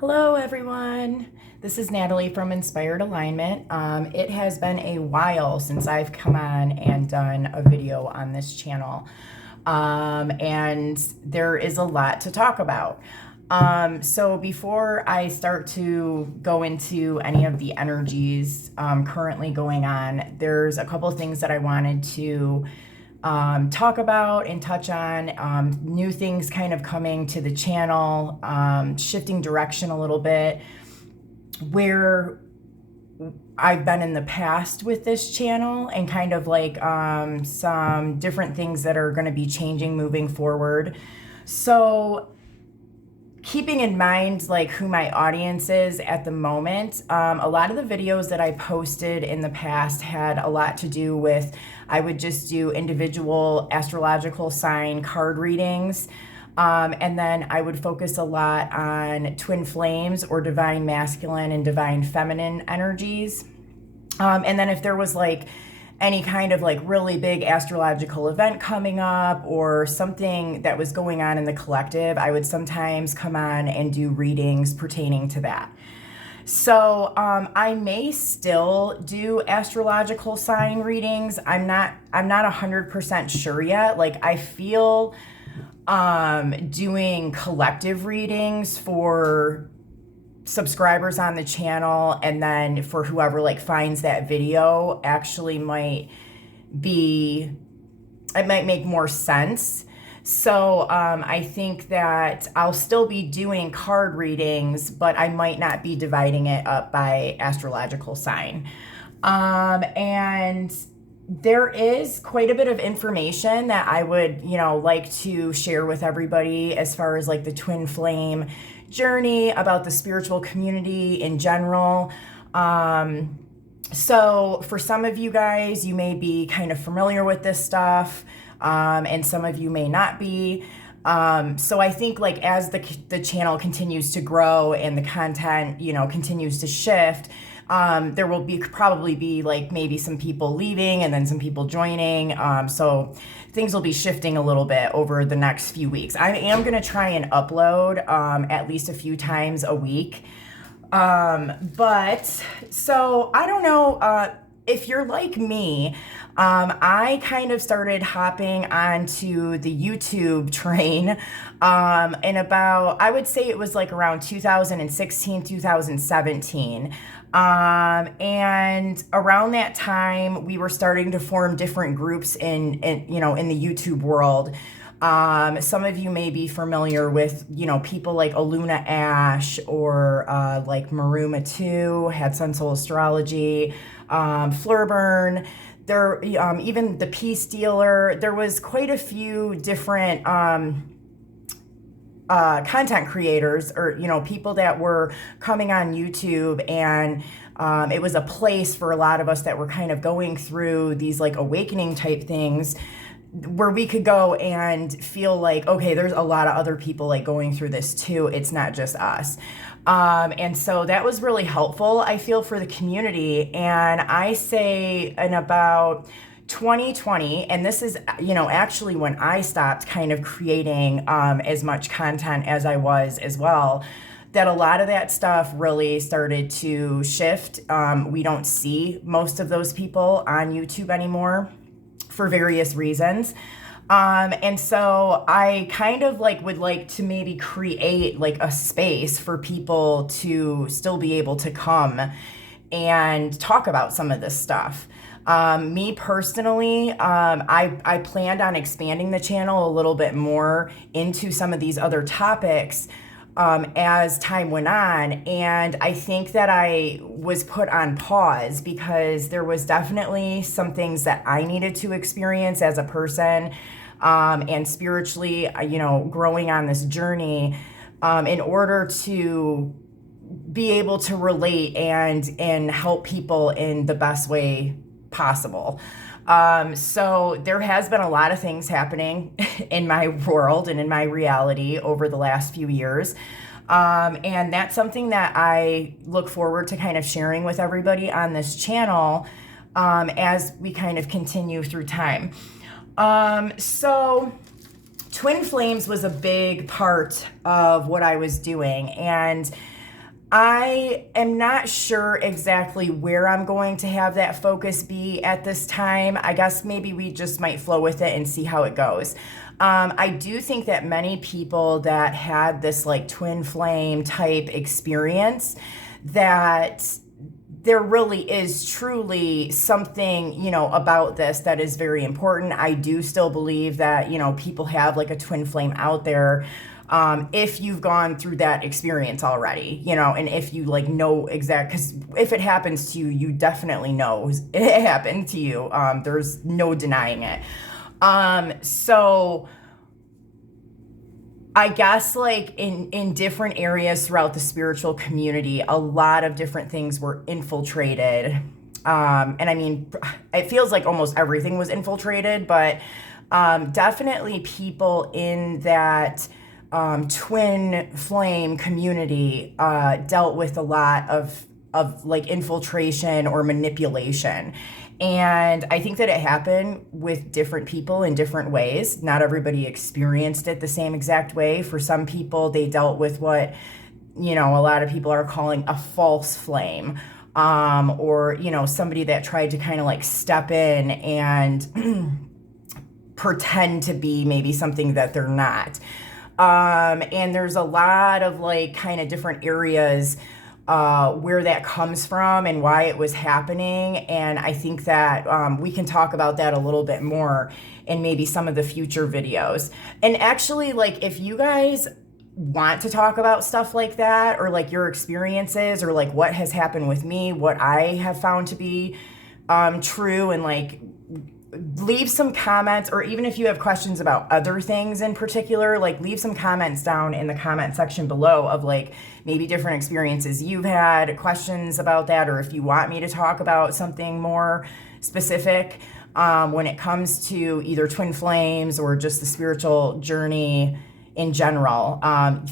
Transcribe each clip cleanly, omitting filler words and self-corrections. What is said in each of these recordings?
Hello, everyone. This is Natalie from Inspired Alignment. It has been a while since I've come on and done a video on this channel, and there is a lot to talk about. So before I start to go into any of the energies currently going on, there's a couple things that I wanted to talk about and touch on. New things kind of coming to the channel, shifting direction a little bit, where I've been in the past with this channel, and kind of like some different things that are going to be changing moving forward. So keeping in mind like who my audience is at the moment, a lot of the videos that I posted in the past had a lot to do with, I would just do individual astrological sign card readings, and then I would focus a lot on twin flames or divine masculine and divine feminine energies. And then if there was like any kind of like really big astrological event coming up or something that was going on in the collective, I would sometimes come on and do readings pertaining to that. So I may still do astrological sign readings. I'm not 100% sure yet. Like I feel doing collective readings for subscribers on the channel, and then for whoever like finds that video, actually might make more sense. So I think that I'll still be doing card readings, but I might not be dividing it up by astrological sign. And there is quite a bit of information that I would, like to share with everybody as far as like the twin flame journey, about the spiritual community in general. So for some of you guys, you may be kind of familiar with this stuff, and some of you may not be. So I think like as the channel continues to grow and the content, continues to shift, there will probably be like maybe some people leaving and then some people joining. So things will be shifting a little bit over the next few weeks. I am going to try and upload at least a few times a week. But so I don't know if you're like me. I kind of started hopping onto the YouTube train in about, I would say it was like around 2016, 2017. And around that time, we were starting to form different groups in the YouTube world. Some of you may be familiar with, people like Aluna Ash, or like Maruma 2, Had Sun Soul Astrology, Flurburn. There, even the Peace Dealer. There was quite a few different content creators, or people that were coming on YouTube, and it was a place for a lot of us that were kind of going through these like awakening type things, where we could go and feel like, okay, there's a lot of other people like going through this too. It's not just us. And so that was really helpful, I feel, for the community. And I say in about 2020, and this is, actually when I stopped kind of creating as much content as I was as well, that a lot of that stuff really started to shift. We don't see most of those people on YouTube anymore for various reasons. And so I kind of like would like to maybe create like a space for people to still be able to come and talk about some of this stuff. Me personally, I planned on expanding the channel a little bit more into some of these other topics as time went on. And I think that I was put on pause because there was definitely some things that I needed to experience as a person, and spiritually, growing on this journey, in order to be able to relate and help people in the best way possible. So there has been a lot of things happening in my world and in my reality over the last few years. And that's something that I look forward to kind of sharing with everybody on this channel, as we kind of continue through time. So Twin Flames was a big part of what I was doing. And I am not sure exactly where I'm going to have that focus be at this time. I guess maybe we just might flow with it and see how it goes. I do think that many people that had this like twin flame type experience, that there really is truly something, about this that is very important. I do still believe that, people have like a twin flame out there. If you've gone through that experience already, and if you like know because if it happens to you, you definitely know it happened to you. There's no denying it. So I guess like in different areas throughout the spiritual community, a lot of different things were infiltrated. And I mean, it feels like almost everything was infiltrated, but definitely people in that twin flame community dealt with a lot of like infiltration or manipulation. And I think that it happened with different people in different ways. Not everybody experienced it the same exact way. For some people, they dealt with what, a lot of people are calling a false flame. Or, somebody that tried to kind of like step in and pretend to be maybe something that they're not. And there's a lot of like kind of different areas where that comes from and why it was happening. And I think that we can talk about that a little bit more in maybe some of the future videos. And actually, like, if you guys want to talk about stuff like that, or like your experiences, or like what has happened with me, what I have found to be true, and like leave some comments, or even if you have questions about other things in particular, like leave some comments down in the comment section below of like maybe different experiences you've had, questions about that, or if you want me to talk about something more specific when it comes to either twin flames or just the spiritual journey in general.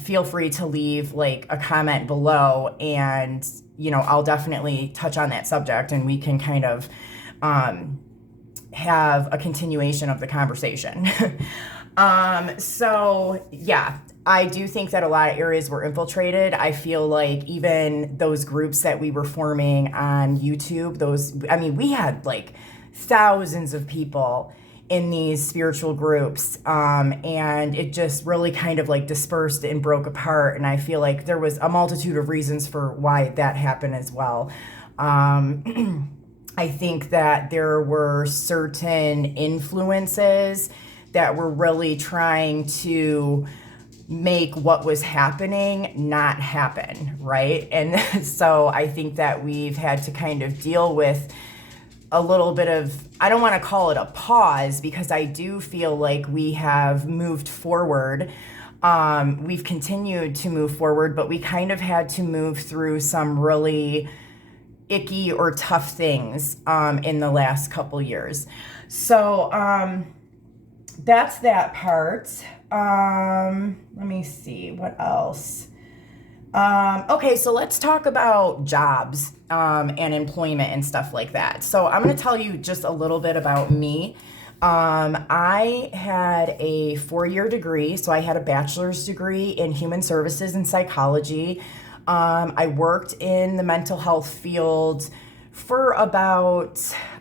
Feel free to leave like a comment below, and I'll definitely touch on that subject, and we can kind of have a continuation of the conversation. So yeah, I do think that a lot of areas were infiltrated. I feel like even those groups that we were forming on YouTube, we had like thousands of people in these spiritual groups, and it just really kind of like dispersed and broke apart. And I feel like there was a multitude of reasons for why that happened as well. I think that there were certain influences that were really trying to make what was happening not happen, right? And so I think that we've had to kind of deal with a little bit of, I don't want to call it a pause, because I do feel like we have moved forward. We've continued to move forward, but we kind of had to move through some really icky or tough things in the last couple years. So that's that part. Let me see, what else? Okay, so let's talk about jobs and employment and stuff like that. So I'm going to tell you just a little bit about me. I had a 4-year degree, so I had a bachelor's degree in human services and psychology. I worked in the mental health field for about,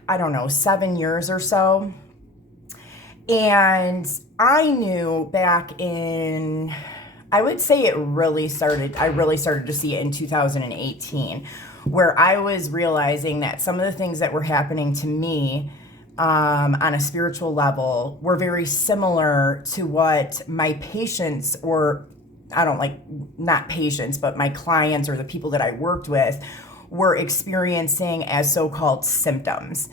7 years or so. And I knew back in, I would say I really started to see it in 2018, where I was realizing that some of the things that were happening to me on a spiritual level were very similar to what my patients, or not patients, but my clients or the people that I worked with were experiencing as so-called symptoms.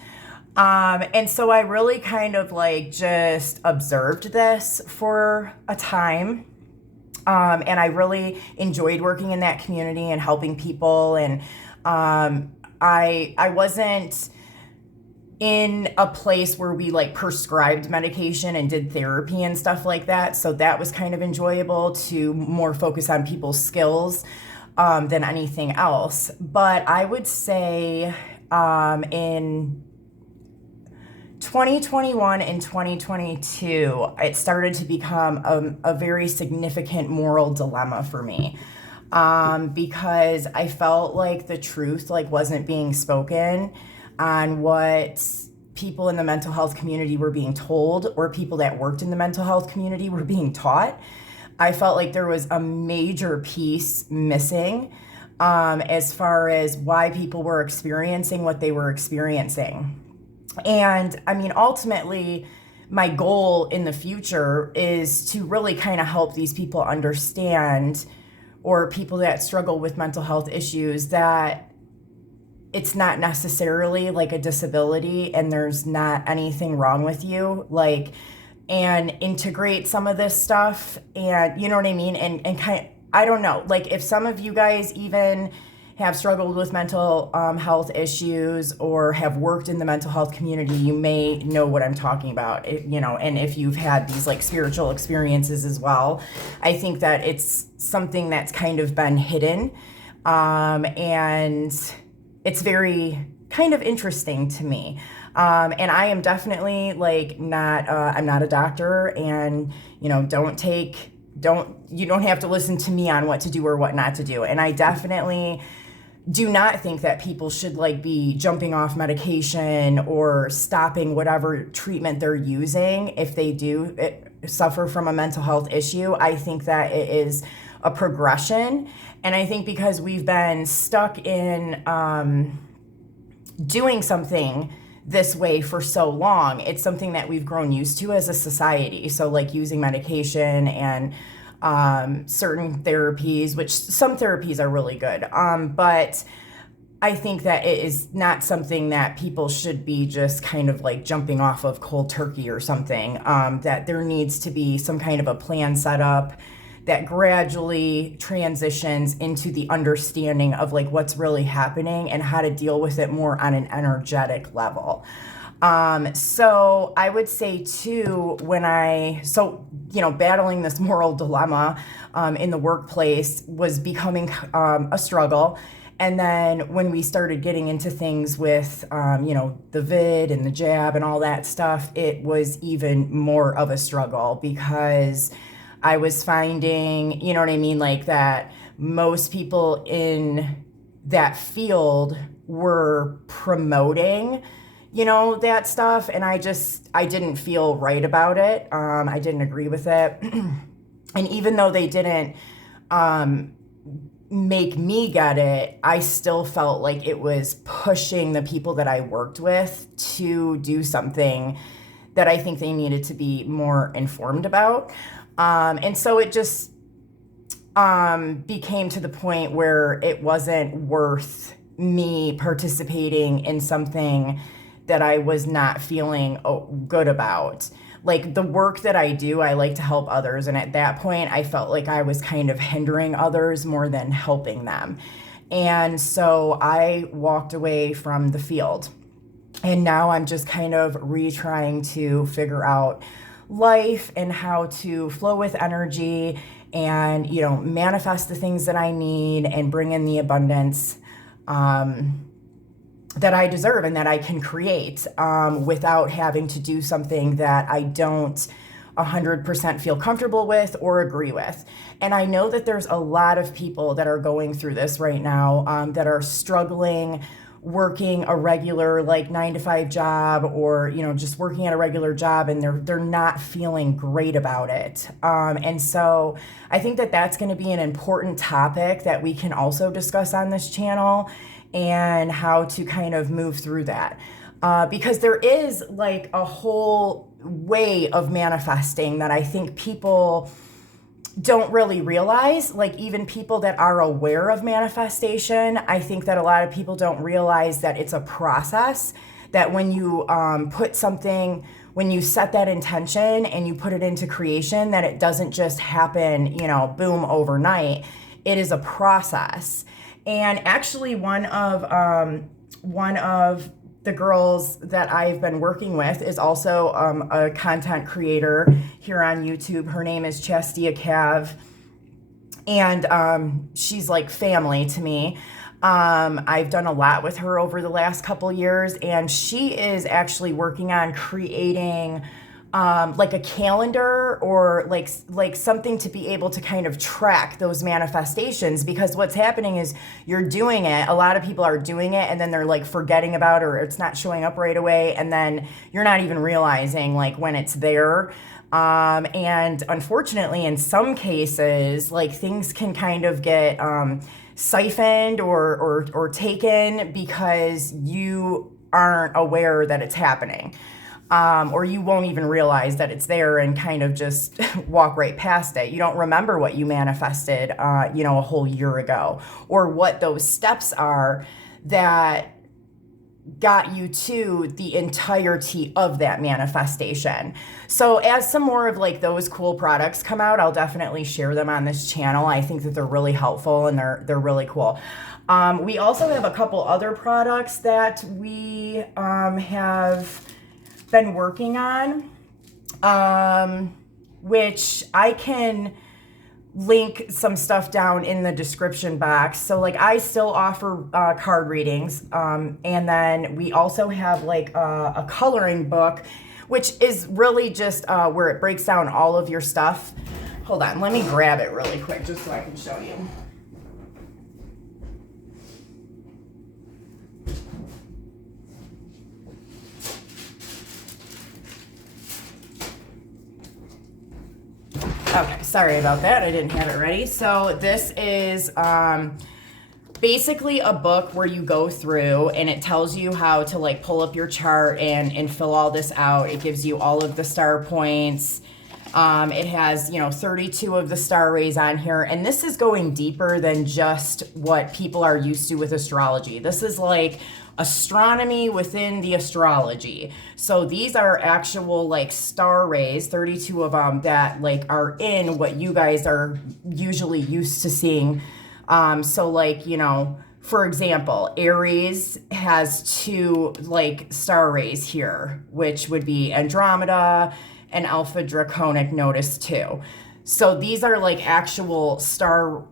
And so I really kind of like just observed this for a time. And I really enjoyed working in that community and helping people. And I wasn't in a place where we like prescribed medication and did therapy and stuff like that. So that was kind of enjoyable, to more focus on people's skills than anything else. But I would say in 2021 and 2022, it started to become a very significant moral dilemma for me. because I felt like the truth like wasn't being spoken on what people in the mental health community were being told, or people that worked in the mental health community were being taught. I felt like there was a major piece missing, as far as why people were experiencing what they were experiencing. And I mean, ultimately, my goal in the future is to really kind of help these people understand, or people that struggle with mental health issues, that it's not necessarily like a disability and there's not anything wrong with you. Like, and integrate some of this stuff, and you know what I mean? And kind of, I don't know, like if some of you guys even have struggled with mental health issues or have worked in the mental health community, you may know what I'm talking about, you know, and if you've had these like spiritual experiences as well. I think that it's something that's kind of been hidden, and it's very kind of interesting to me. And I am definitely like not, I'm not a doctor, and, you know, you don't have to listen to me on what to do or what not to do. And I definitely do not think that people should like be jumping off medication or stopping whatever treatment they're using if they do suffer from a mental health issue. I think that it is a progression. And I think because we've been stuck in doing something this way for so long, it's something that we've grown used to as a society. So like using medication and certain therapies, which some therapies are really good. But I think that it is not something that people should be just kind of like jumping off of cold turkey or something, that there needs to be some kind of a plan set up that gradually transitions into the understanding of like what's really happening and how to deal with it more on an energetic level. So I would say too, battling this moral dilemma in the workplace was becoming a struggle. And then when we started getting into things with, the vid and the jab and all that stuff, it was even more of a struggle, because I was finding, you know what I mean, like that most people in that field were promoting, that stuff. And I didn't feel right about it. I didn't agree with it. And even though they didn't make me get it, I still felt like it was pushing the people that I worked with to do something that I think they needed to be more informed about. And so it just became to the point where it wasn't worth me participating in something that I was not feeling good about. Like the work that I do, I like to help others. And at that point, I felt like I was kind of hindering others more than helping them. And so I walked away from the field. And now I'm just kind of retrying to figure out life and how to flow with energy and, manifest the things that I need and bring in the abundance that I deserve and that I can create without having to do something that I don't 100% feel comfortable with or agree with. And I know that there's a lot of people that are going through this right now, that are struggling working a regular like 9-to-5 job, or just working at a regular job, and they're not feeling great about it. And so I think that that's going to be an important topic that we can also discuss on this channel, and how to kind of move through that. Because there is like a whole way of manifesting that I think people don't really realize. Like even people that are aware of manifestation, I think that a lot of people don't realize that it's a process, that when you when you set that intention and you put it into creation, that it doesn't just happen, boom, overnight. It is a process. And actually one of the girls that I've been working with is also a content creator here on YouTube. Her name is Chastia Cav, and she's like family to me. I've done a lot with her over the last couple years, and she is actually working on creating like a calendar or like something to be able to kind of track those manifestations, because what's happening is you're doing it. A lot of people are doing it and then they're like forgetting about it, or it's not showing up right away, and then you're not even realizing like when it's there. And unfortunately, in some cases, like things can kind of get siphoned or taken because you aren't aware that it's happening. Or you won't even realize that it's there and kind of just walk right past it. You don't remember what you manifested, a whole year ago, or what those steps are that got you to the entirety of that manifestation. So as some more of like those cool products come out, I'll definitely share them on this channel. I think that they're really helpful and they're really cool. We also have a couple other products that we have been working on, which I can link some stuff down in the description box. So like I still offer card readings, and then we also have like a coloring book, which is really just where it breaks down all of your stuff. Hold on, let me grab it really quick just so I can show you. Okay, sorry about that. I didn't have it ready. So this is basically a book where you go through and it tells you how to like pull up your chart and fill all this out. It gives you all of the star points. It has, 32 of the star rays on here. And this is going deeper than just what people are used to with astrology. This is like astronomy within the astrology. So these are actual like star rays, 32 of them that like are in what you guys are usually used to seeing. So like, for example, Aries has 2 like star rays here, which would be Andromeda and Alpha Draconic Notice 2. So these are like actual star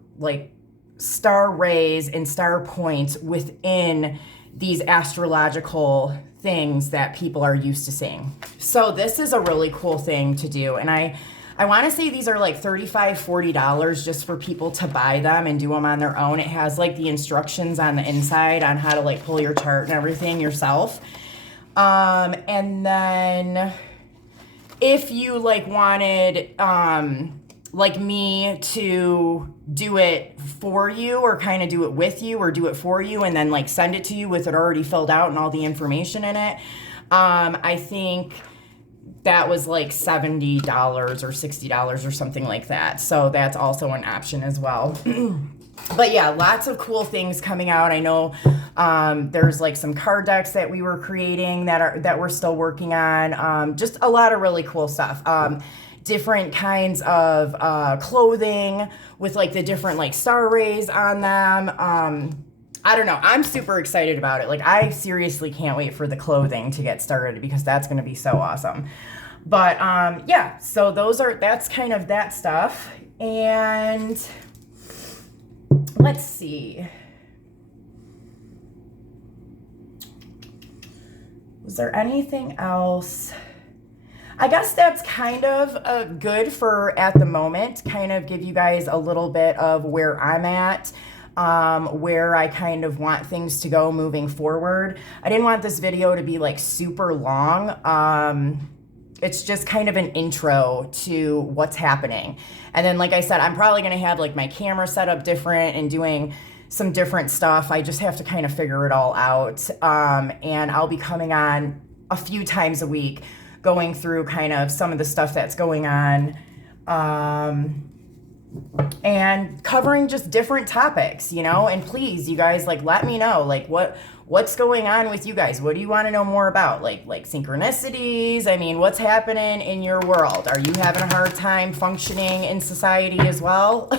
rays and star points within these astrological things that people are used to seeing. So this is a really cool thing to do. And I want to say these are like $35, $40 just for people to buy them and do them on their own. It has like the instructions on the inside on how to like pull your chart and everything yourself. And then if you like wanted, like me to do it for you or kind of do it with you or do it for you and then like send it to you with it already filled out and all the information in it, I think that was like $70 or $60 or something like that. So that's also an option as well. But yeah, lots of cool things coming out. I know there's like some card decks that we were creating that we're still working on. Just a lot of really cool stuff. Different kinds of clothing with like the different like star rays on them. I don't know. I'm super excited about it. Like I seriously can't wait for the clothing to get started because that's going to be so awesome. But yeah, so that's kind of that stuff. And let's see. Was there anything else? I guess that's kind of good for at the moment, kind of give you guys a little bit of where I'm at, where I kind of want things to go moving forward. I didn't want this video to be like super long. It's just kind of an intro to what's happening. And then, like I said, I'm probably going to have like my camera set up different and doing some different stuff. I just have to kind of figure it all out. And I'll be coming on a few times a week, going through kind of some of the stuff that's going on, and covering just different topics, and please, you guys, like, let me know, like, what's going on with you guys? What do you want to know more about? Like synchronicities? I mean, what's happening in your world? Are you having a hard time functioning in society as well?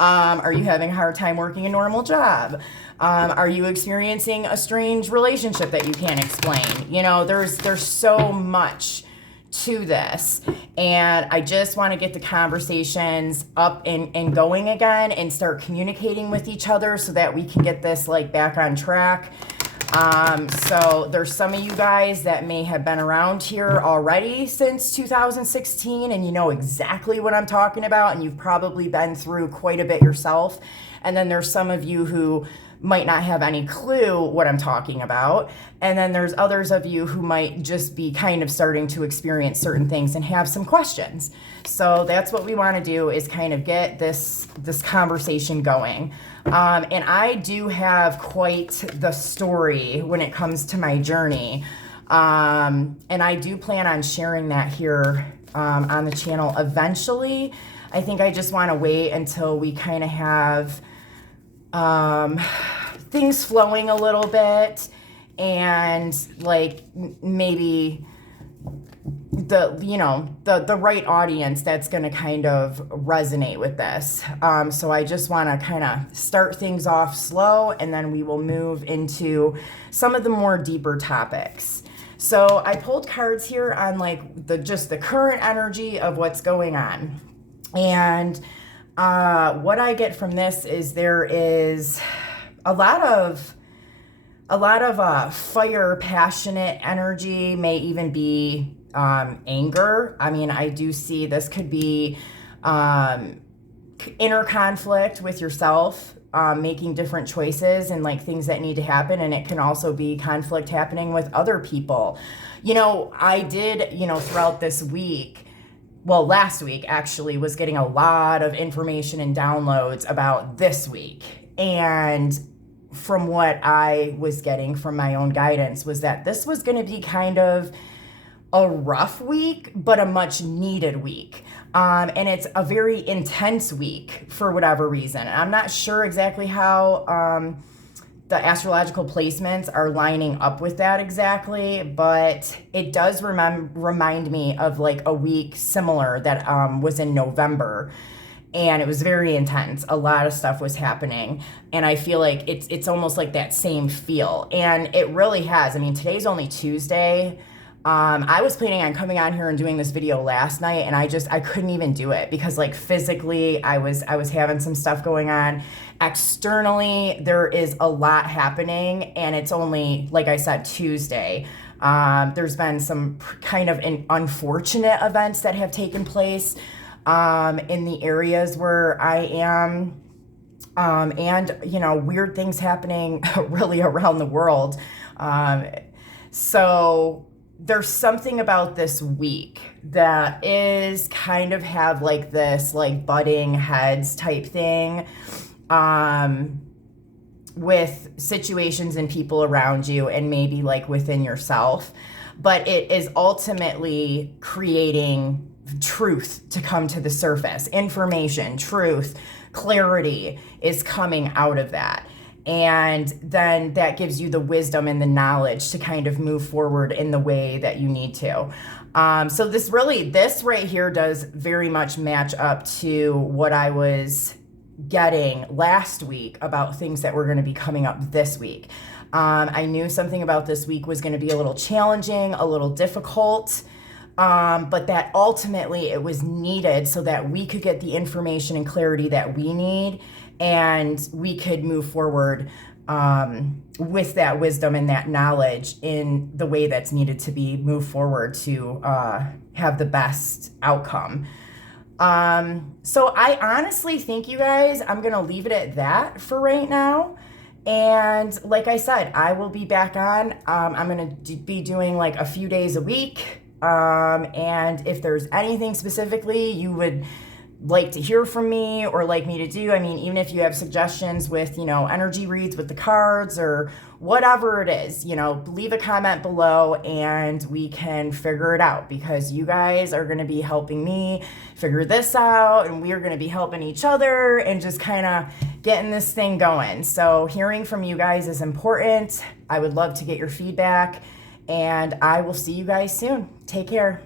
Are you having a hard time working a normal job? Are you experiencing a strange relationship that you can't explain? There's so much to this, and I just want to get the conversations up and going again and start communicating with each other so that we can get this like back on track. So there's some of you guys that may have been around here already since 2016 and you know exactly what I'm talking about, and you've probably been through quite a bit yourself. And then there's some of you who might not have any clue what I'm talking about. And then there's others of you who might just be kind of starting to experience certain things and have some questions. So that's what we want to do, is kind of get this conversation going. And I do have quite the story when it comes to my journey. And I do plan on sharing that here on the channel eventually. I think I just want to wait until we kind of have things flowing a little bit, and like maybe the right audience that's going to kind of resonate with this. So I just want to kind of start things off slow, and then we will move into some of the more deeper topics. So I pulled cards here on like the current energy of what's going on. And what I get from this is there is a lot of fire, passionate energy, may even be anger. I mean, I do see this could be inner conflict with yourself, making different choices and like things that need to happen. And it can also be conflict happening with other people. You know, I did, throughout this week, well, last week actually, was getting a lot of information and downloads about this week. And from what I was getting from my own guidance was that this was going to be kind of a rough week, but a much needed week. And it's a very intense week for whatever reason. I'm not sure exactly how the astrological placements are lining up with that exactly, but it does remind me of like a week similar that was in November. And it was very intense. A lot of stuff was happening. And I feel like it's almost like that same feel. And it really has. I mean, today's only Tuesday. I was planning on coming on here and doing this video last night, and I couldn't even do it because like physically I was having some stuff going on. Externally, there is a lot happening, and it's only, like I said, Tuesday. There's been some kind of unfortunate events that have taken place in the areas where I am, and weird things happening really around the world. So there's something about this week that is kind of have like this like butting heads type thing with situations and people around you, and maybe like within yourself. But it is ultimately creating truth to come to the surface. Information, truth, clarity is coming out of that. And then that gives you the wisdom and the knowledge to kind of move forward in the way that you need to. So this right here does very much match up to what I was getting last week about things that were going to be coming up this week. I knew something about this week was going to be a little challenging, a little difficult, but that ultimately it was needed so that we could get the information and clarity that we need, and we could move forward with that wisdom and that knowledge in the way that's needed to be moved forward to have the best outcome. So I honestly think, you guys, I'm going to leave it at that for right now. And like I said, I will be back on. I'm going to be doing like a few days a week. And if there's anything specifically you would like to hear from me or like me to do, I mean, even if you have suggestions with, energy reads with the cards or whatever it is, leave a comment below and we can figure it out, because you guys are going to be helping me figure this out, and we are going to be helping each other and just kind of getting this thing going. So hearing from you guys is important. I would love to get your feedback, and I will see you guys soon. Take care.